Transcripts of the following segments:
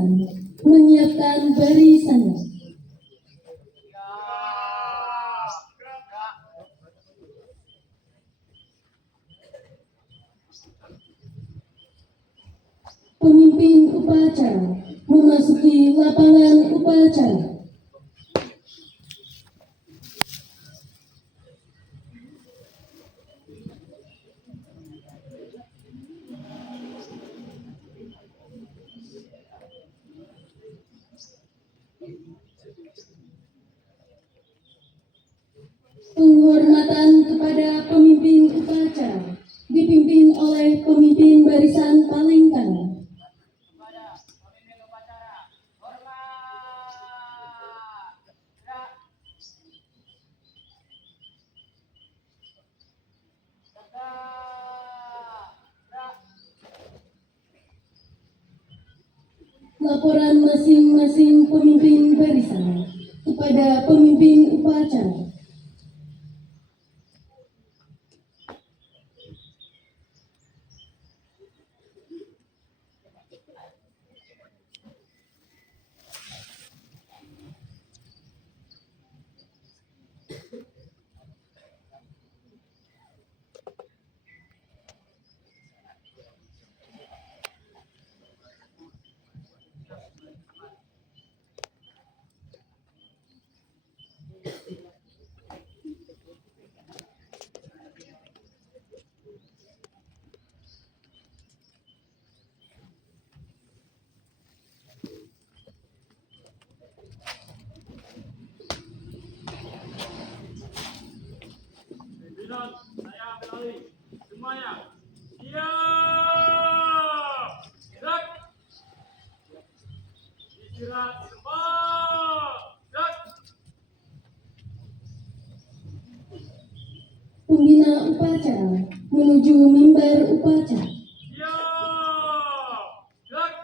barisan, menyiapkan barisannya. Pemimpin upacara memasuki lapangan upacara. Penghormatan kepada pemimpin upacara dipimpin oleh pemimpin barisan paling kanan. Laporan masing-masing pemimpin barisan kepada pemimpin upacara. Saya ambil alih. Semuanya siap. Gerak. Istirahat cepat. Gerak. Pembina upacara menuju mimbar upacara. Siap. Gerak.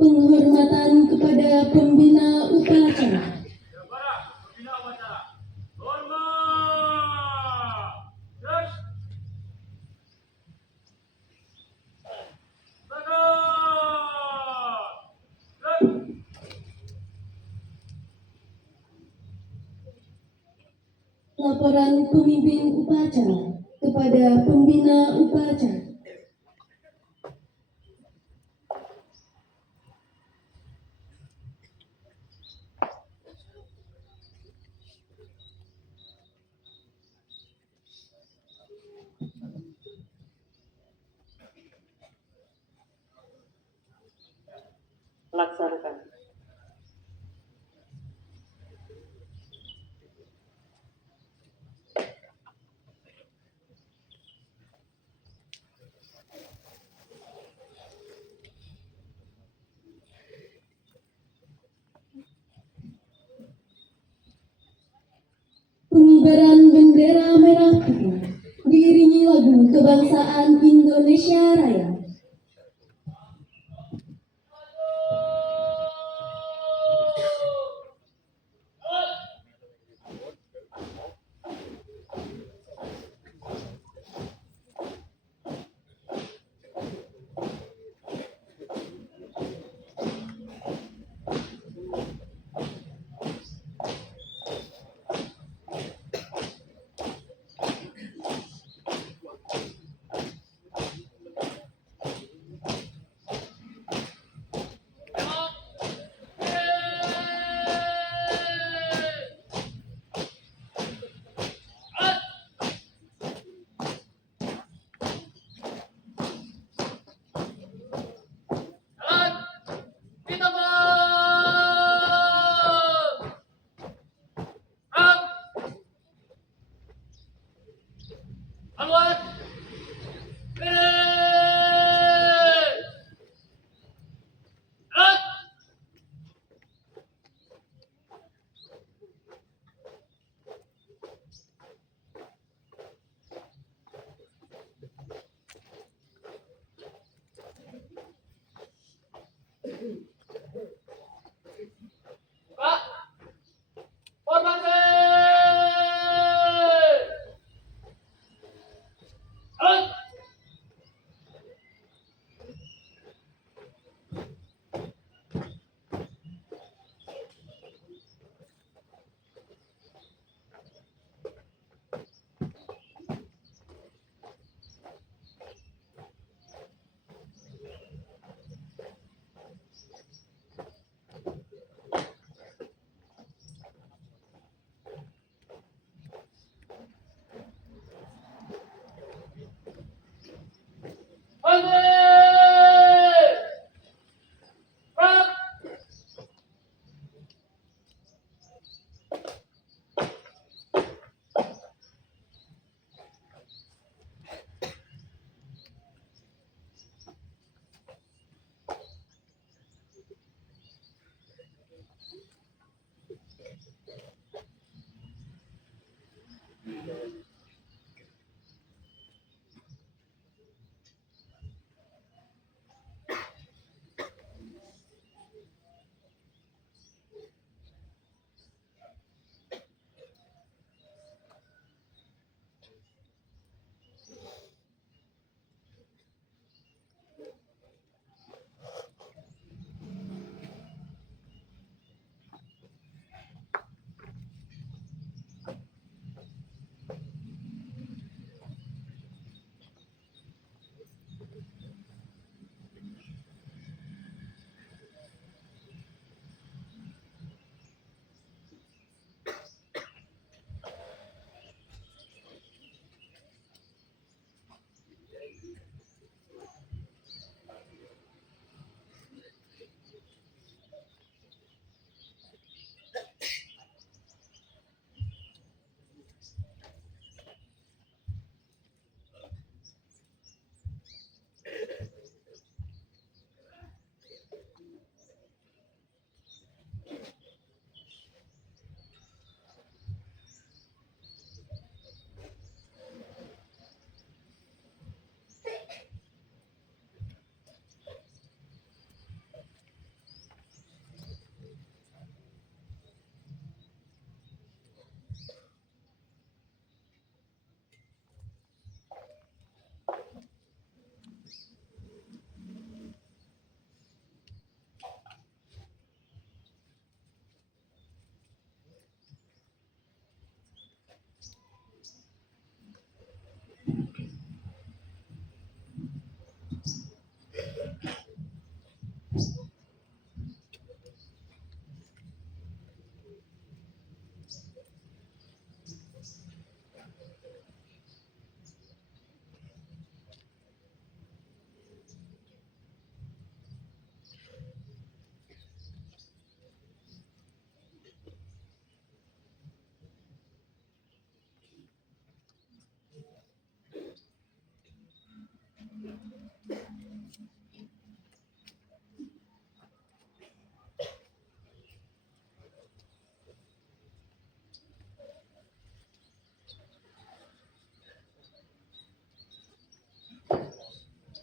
Penghormatan kepada pembina upacara. Pembina upacara. Hormat. Gerak. Laporan pemimpin upacara kepada pembina upacara. Laksanakan. Pengibaran bendera merah putih diiringi lagu kebangsaan Indonesia Raya.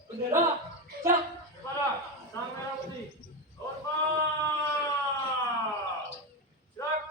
Bendera, cak. Kepada Sang Merah Putih. Hormat. Gerak.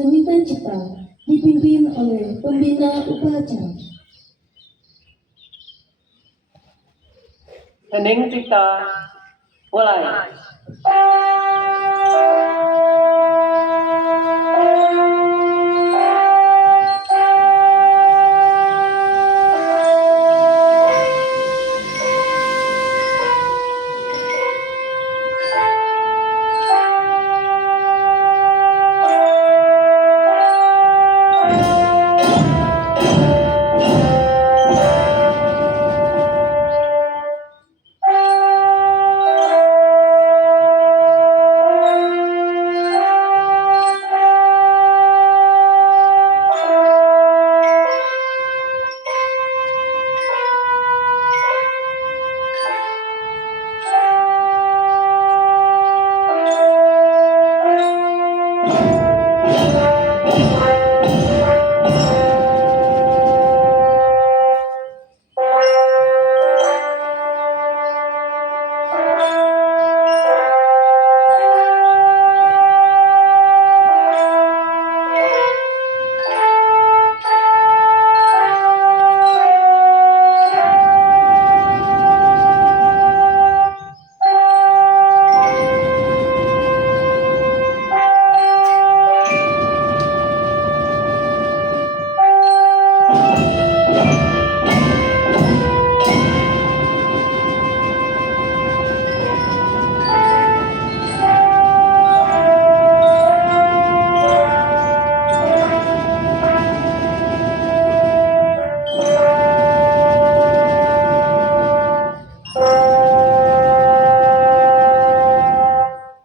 Demikian Cipta dipimpin oleh pembina upacara. Hening Cipta mulai.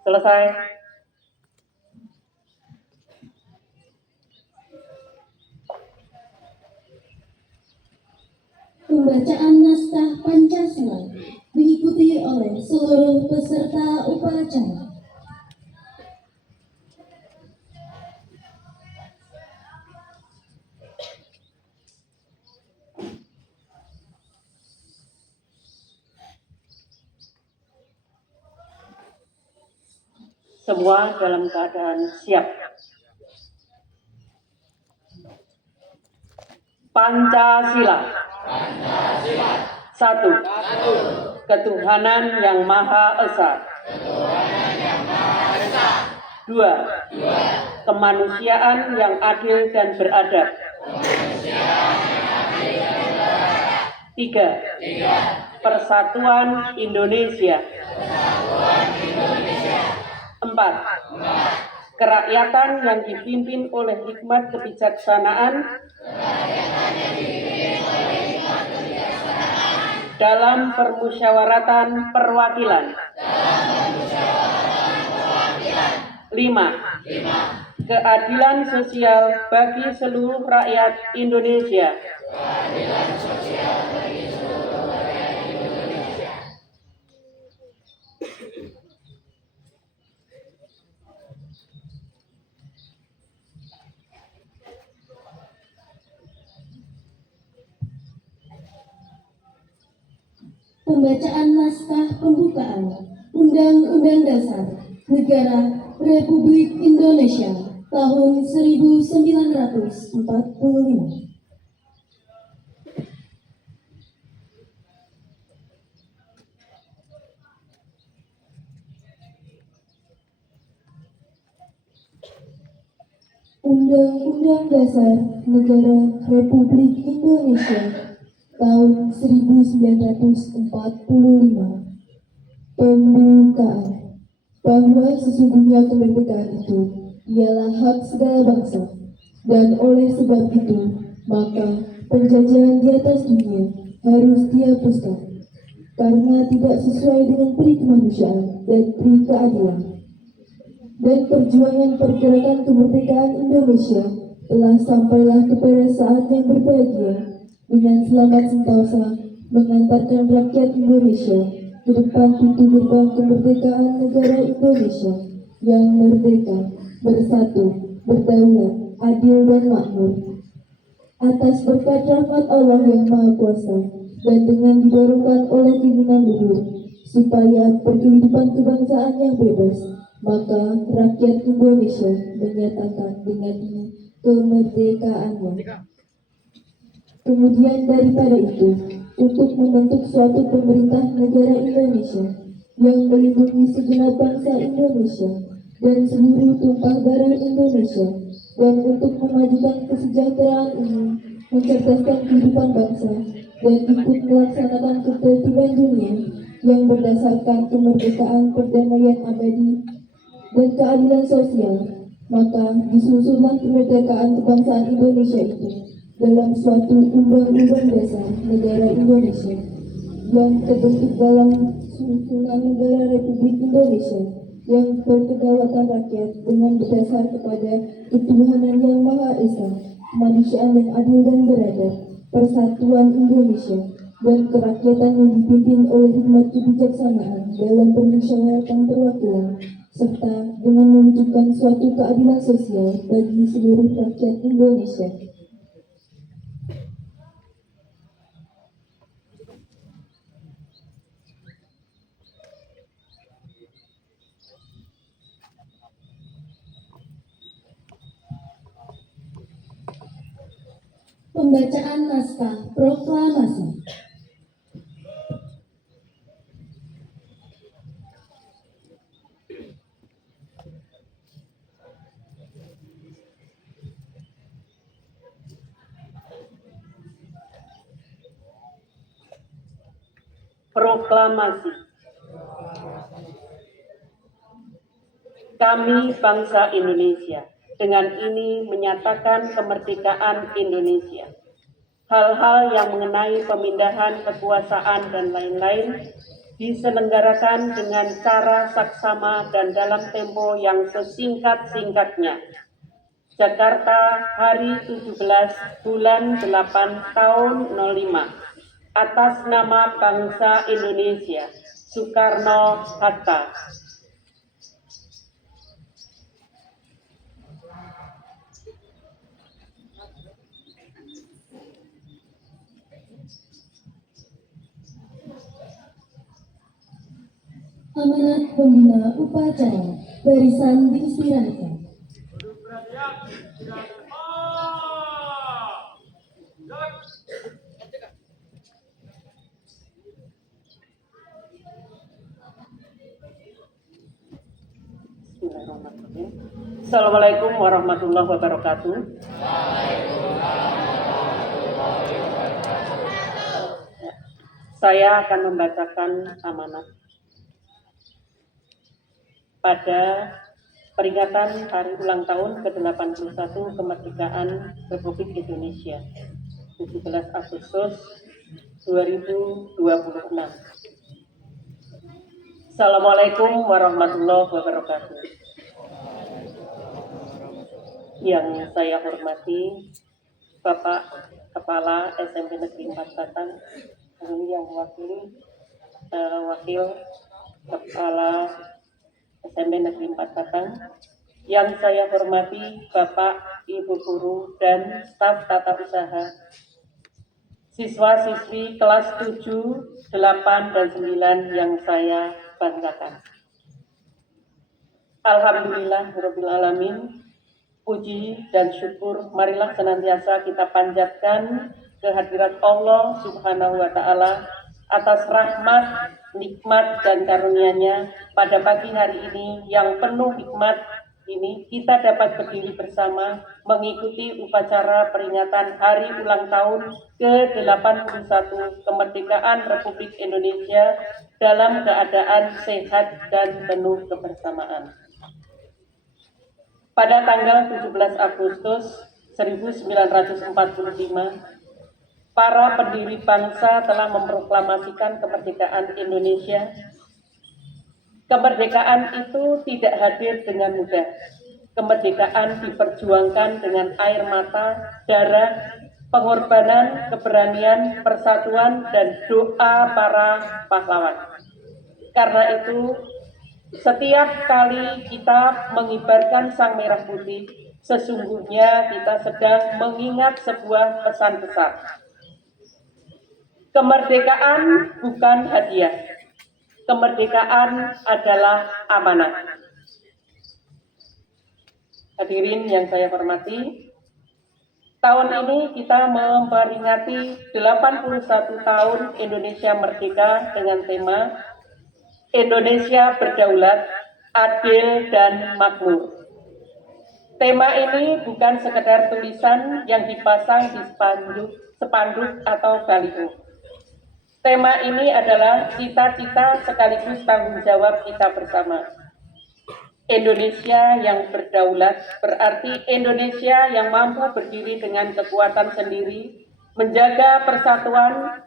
Selesai. Pembacaan naskah Pancasila diikuti oleh seluruh peserta upacara. Semua dalam keadaan siap. Pancasila. Satu. Ketuhanan yang Maha Esa. Dua. Kemanusiaan yang adil dan beradab. Tiga. Persatuan Indonesia. Empat. Kerakyatan yang dipimpin oleh hikmat kebijaksanaan dalam permusyawaratan perwakilan. 5. Keadilan sosial bagi seluruh rakyat Indonesia. Pembacaan naskah pembukaan Undang-Undang Dasar Negara Republik Indonesia tahun 1945. Undang-Undang Dasar Negara Republik Indonesia tahun 1945. Pembukaan. Bahwa sesungguhnya kemerdekaan itu ialah hak segala bangsa, dan oleh sebab itu maka penjajahan di atas dunia harus dihapuskan karena tidak sesuai dengan peri kemanusiaan dan peri keadilan. Dan perjuangan pergerakan kemerdekaan Indonesia telah sampailah kepada saat yang berbahagia dengan selamat sentosa mengantarkan rakyat Indonesia ke depan pintu gerbang kemerdekaan negara Indonesia yang merdeka, bersatu, berdaulat, adil dan makmur. Atas berkat rahmat Allah yang Maha Kuasa dan dengan didorongkan oleh keinginan luhur supaya berkehidupan kebangsaan yang bebas, maka rakyat Indonesia menyatakan dengan ini kemerdekaannya. Kemudian daripada itu, untuk membentuk suatu pemerintah negara Indonesia yang melindungi segenap bangsa Indonesia dan seluruh tumpah darah Indonesia, dan untuk memajukan kesejahteraan umum, mencerdaskan kehidupan bangsa, dan ikut melaksanakan ketertiban dunia yang berdasarkan kemerdekaan, perdamaian abadi, dan keadilan sosial, maka disusunlah kemerdekaan kebangsaan Indonesia itu dalam suatu undang-undang dasar negara Indonesia yang terbentuk dalam susunan negara Republik Indonesia yang berkedaulatan rakyat dengan berdasar kepada ketuhanan yang Maha Esa, kemanusiaan yang adil dan beradab, persatuan Indonesia, dan kerakyatan yang dipimpin oleh hikmat kebijaksanaan dalam permusyawaratan perwakilan, serta dengan mewujudkan suatu keadilan sosial bagi seluruh rakyat Indonesia. Pembacaan naskah proklamasi. Proklamasi. Kami bangsa Indonesia dengan ini menyatakan kemerdekaan Indonesia. Hal-hal yang mengenai pemindahan kekuasaan dan lain-lain diselenggarakan dengan cara saksama dan dalam tempo yang sesingkat-singkatnya. Jakarta, hari 17 bulan 8 tahun 05. Atas nama bangsa Indonesia, Soekarno-Hatta. Amanat pembina upacara, barisan diistirahatkan. Duduk berhadiah, tidak Assalamualaikum warahmatullahi wabarakatuh. Saya akan membacakan amanat pada peringatan hari ulang tahun ke-81 kemerdekaan Republik Indonesia 17 Agustus 2026. Assalamualaikum warahmatullahi wabarakatuh. Yang saya hormati Bapak Kepala SMP Negeri 4 Batang, ini yang mewakili Wakil Kepala SMP Negeri 4 Batang, yang saya hormati Bapak, Ibu Guru, dan staf tata usaha, siswa-siswi kelas 7, 8, dan 9 yang saya banggakan. Alhamdulillahirabbil alamin. Puji dan syukur marilah senantiasa kita panjatkan kehadirat Allah Subhanahu wa Ta'ala atas rahmat, nikmat, dan karunia-Nya pada pagi hari ini yang penuh hikmat ini kita dapat berdiri bersama mengikuti upacara peringatan hari ulang tahun ke-81 kemerdekaan Republik Indonesia dalam keadaan sehat dan penuh kebersamaan. Pada tanggal 17 Agustus 1945, para pendiri bangsa telah memproklamasikan kemerdekaan Indonesia. Kemerdekaan itu tidak hadir dengan mudah. Kemerdekaan diperjuangkan dengan air mata, darah, pengorbanan, keberanian, persatuan, dan doa para pahlawan. Karena itu, setiap kali kita mengibarkan sang merah putih, sesungguhnya kita sedang mengingat sebuah pesan besar. Kemerdekaan bukan hadiah. Kemerdekaan adalah amanat. Hadirin yang saya hormati, tahun ini kita memperingati 81 tahun Indonesia Merdeka dengan tema Indonesia Berdaulat, Adil, dan Makmur. Tema ini bukan sekedar tulisan yang dipasang di spanduk atau baliho. Tema ini adalah cita-cita sekaligus tanggung jawab kita bersama. Indonesia yang berdaulat berarti Indonesia yang mampu berdiri dengan kekuatan sendiri, menjaga persatuan,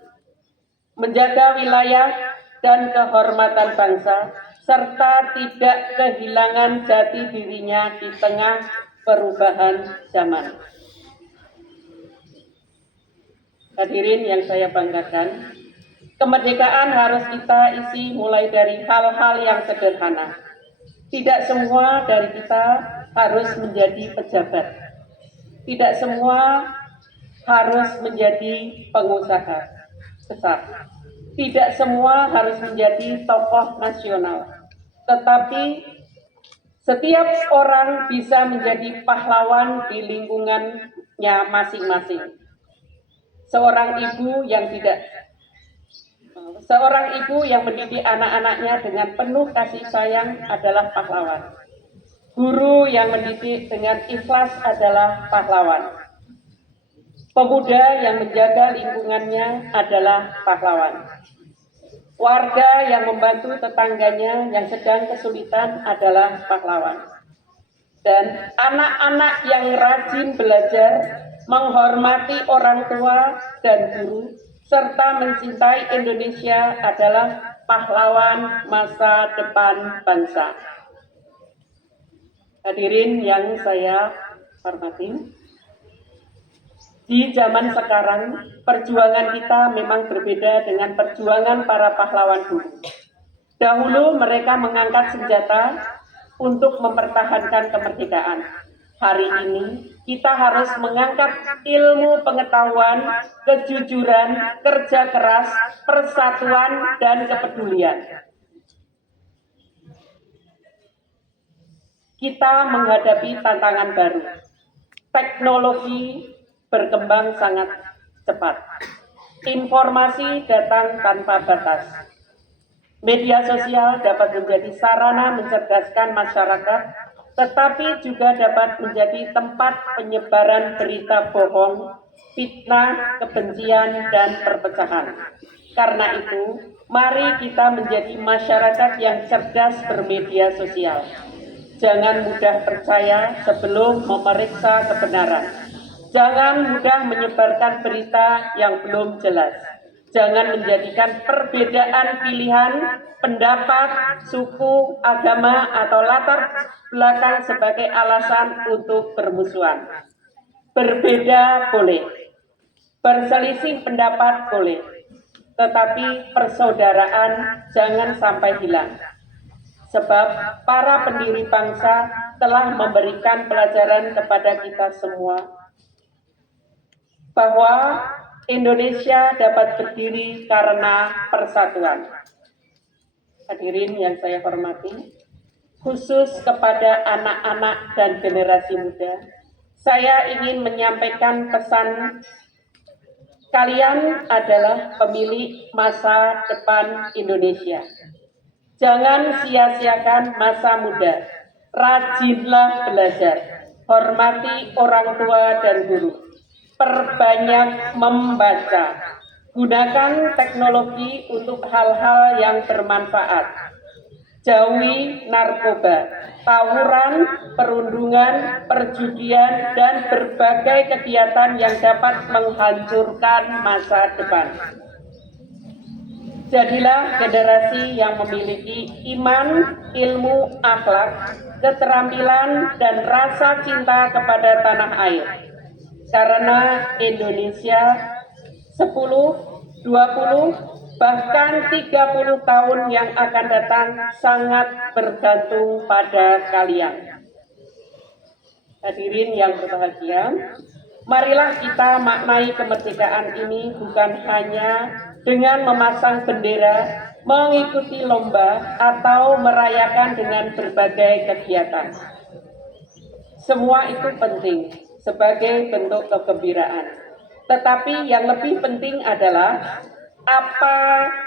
menjaga wilayah dan kehormatan bangsa, serta tidak kehilangan jati dirinya di tengah perubahan zaman. Hadirin yang saya banggakan, kemerdekaan harus kita isi mulai dari hal-hal yang sederhana. Tidak semua dari kita harus menjadi pejabat. Tidak semua harus menjadi pengusaha besar. Tidak semua harus menjadi tokoh nasional. Tetapi setiap orang bisa menjadi pahlawan di lingkungannya masing-masing. Seorang ibu yang mendidik anak-anaknya dengan penuh kasih sayang adalah pahlawan. Guru yang mendidik dengan ikhlas adalah pahlawan. Pemuda yang menjaga lingkungannya adalah pahlawan. Warga yang membantu tetangganya yang sedang kesulitan adalah pahlawan. Dan anak-anak yang rajin belajar, menghormati orang tua dan guru, serta mencintai Indonesia adalah pahlawan masa depan bangsa. Hadirin yang saya hormati, di zaman sekarang perjuangan kita memang berbeda dengan perjuangan para pahlawan dulu. Dahulu mereka mengangkat senjata untuk mempertahankan kemerdekaan. Hari ini kita harus mengangkat ilmu pengetahuan, kejujuran, kerja keras, persatuan, dan kepedulian. Kita menghadapi tantangan baru. Teknologi berkembang sangat cepat. Informasi datang tanpa batas. Media sosial dapat menjadi sarana mencerdaskan masyarakat, tetapi juga dapat menjadi tempat penyebaran berita bohong, fitnah, kebencian, dan perpecahan. Karena itu, mari kita menjadi masyarakat yang cerdas bermedia sosial. Jangan mudah percaya sebelum memeriksa kebenaran. Jangan mudah menyebarkan berita yang belum jelas. Jangan menjadikan perbedaan pilihan, pendapat, suku, agama, atau latar belakang sebagai alasan untuk bermusuhan. Berbeda boleh, berselisih pendapat boleh, tetapi persaudaraan jangan sampai hilang. Sebab para pendiri bangsa telah memberikan pelajaran kepada kita semua bahwa Indonesia dapat berdiri karena persatuan. Hadirin yang saya hormati, khusus kepada anak-anak dan generasi muda, saya ingin menyampaikan pesan kalian adalah pemilik masa depan Indonesia. Jangan sia-siakan masa muda, rajinlah belajar, hormati orang tua dan guru. Perbanyak membaca, gunakan teknologi untuk hal-hal yang bermanfaat. Jauhi narkoba, tawuran, perundungan, perjudian, dan berbagai kegiatan yang dapat menghancurkan masa depan. Jadilah generasi yang memiliki iman, ilmu, akhlak, keterampilan, dan rasa cinta kepada tanah air. Karena Indonesia 10, 20, bahkan 30 tahun yang akan datang sangat bergantung pada kalian. Hadirin yang berbahagia, marilah kita maknai kemerdekaan ini bukan hanya dengan memasang bendera, mengikuti lomba, atau merayakan dengan berbagai kegiatan. Semua itu penting sebagai bentuk kegembiraan. Tetapi yang lebih penting adalah apa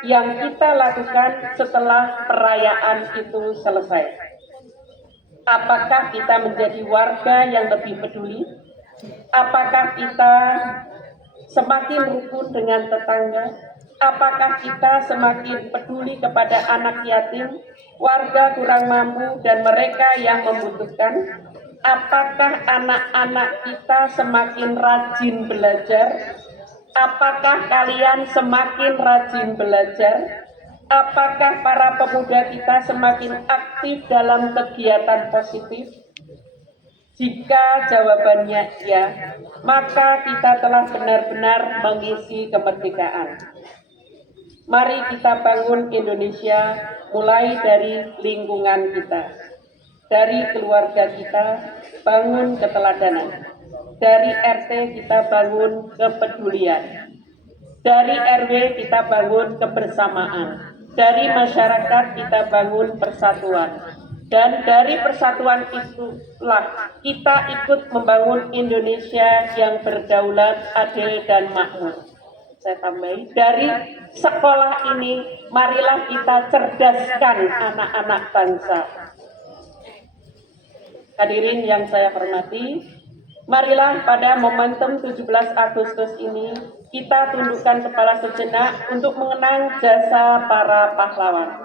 yang kita lakukan setelah perayaan itu selesai. Apakah kita menjadi warga yang lebih peduli? Apakah kita semakin rukun dengan tetangga? Apakah kita semakin peduli kepada anak yatim, warga kurang mampu, dan mereka yang membutuhkan? Apakah anak-anak kita semakin rajin belajar? Apakah kalian semakin rajin belajar? Apakah para pemuda kita semakin aktif dalam kegiatan positif? Jika jawabannya ya, maka kita telah benar-benar mengisi kemerdekaan. Mari kita bangun Indonesia mulai dari lingkungan kita. Dari keluarga kita bangun keteladanan. Dari RT kita bangun kepedulian. Dari RW kita bangun kebersamaan. Dari masyarakat kita bangun persatuan. Dan dari persatuan itulah kita ikut membangun Indonesia yang berdaulat, adil, dan makmur. Saya tambahi, dari sekolah ini marilah kita cerdaskan anak-anak bangsa. Hadirin yang saya hormati, marilah pada momentum 17 Agustus ini kita tundukkan kepala sejenak untuk mengenang jasa para pahlawan.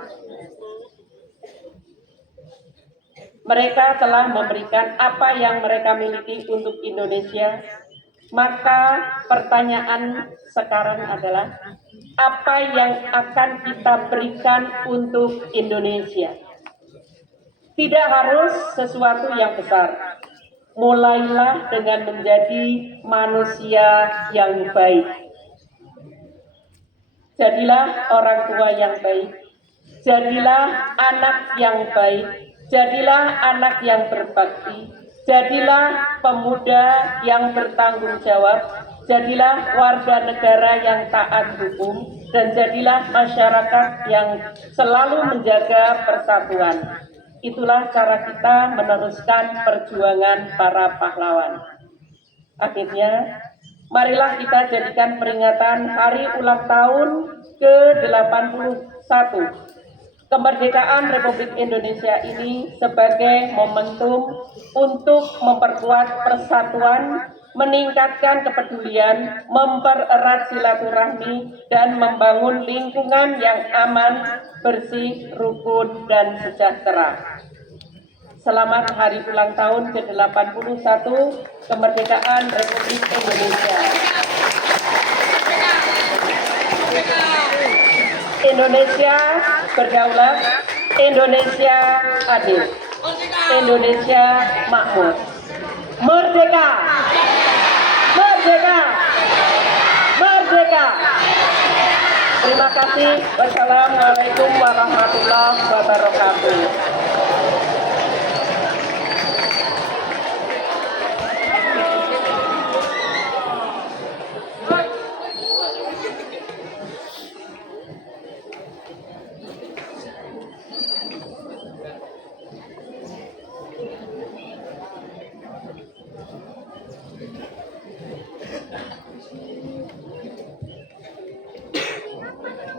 Mereka telah memberikan apa yang mereka miliki untuk Indonesia. Maka pertanyaan sekarang adalah, apa yang akan kita berikan untuk Indonesia? Tidak harus sesuatu yang besar. Mulailah dengan menjadi manusia yang baik. Jadilah orang tua yang baik. Jadilah anak yang baik. Jadilah anak yang berbakti. Jadilah pemuda yang bertanggung jawab. Jadilah warga negara yang taat hukum. Dan jadilah masyarakat yang selalu menjaga persatuan. Itulah cara kita meneruskan perjuangan para pahlawan. Akhirnya, marilah kita jadikan peringatan Hari Ulang Tahun ke-81 kemerdekaan Republik Indonesia ini sebagai momentum untuk memperkuat persatuan, meningkatkan kepedulian, mempererat silaturahmi, dan membangun lingkungan yang aman, bersih, rukun, dan sejahtera. Selamat Hari Ulang Tahun ke-81 kemerdekaan Republik Indonesia. Indonesia berdaulat, Indonesia adil, Indonesia makmur. Merdeka! Merdeka! Merdeka! Terima kasih. Wassalamualaikum warahmatullahi wabarakatuh.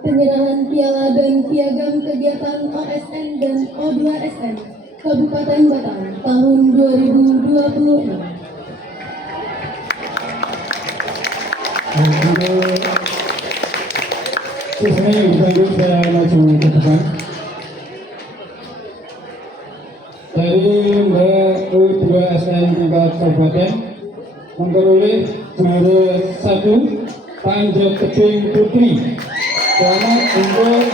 Penyerahan piala dan piagam kegiatan OSN dan O2SN Kabupaten Batang tahun 2026. Saya lanjut, saya maju ke depan. Dari Mbak U2SN tingkat kabupaten memperoleh juara 1 panjat tebing putri. Selamat untuk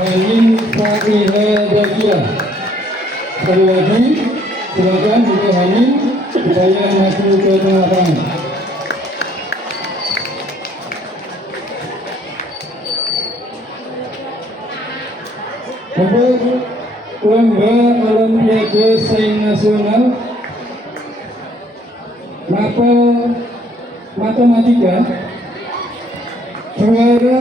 Hanin Fakiha Dakia. Sekali lagi, silakan untuk Hanin supaya maju ke tengah lapangan. Untuk lomba Olimpiade Sains Nasional Mapel Matematika juara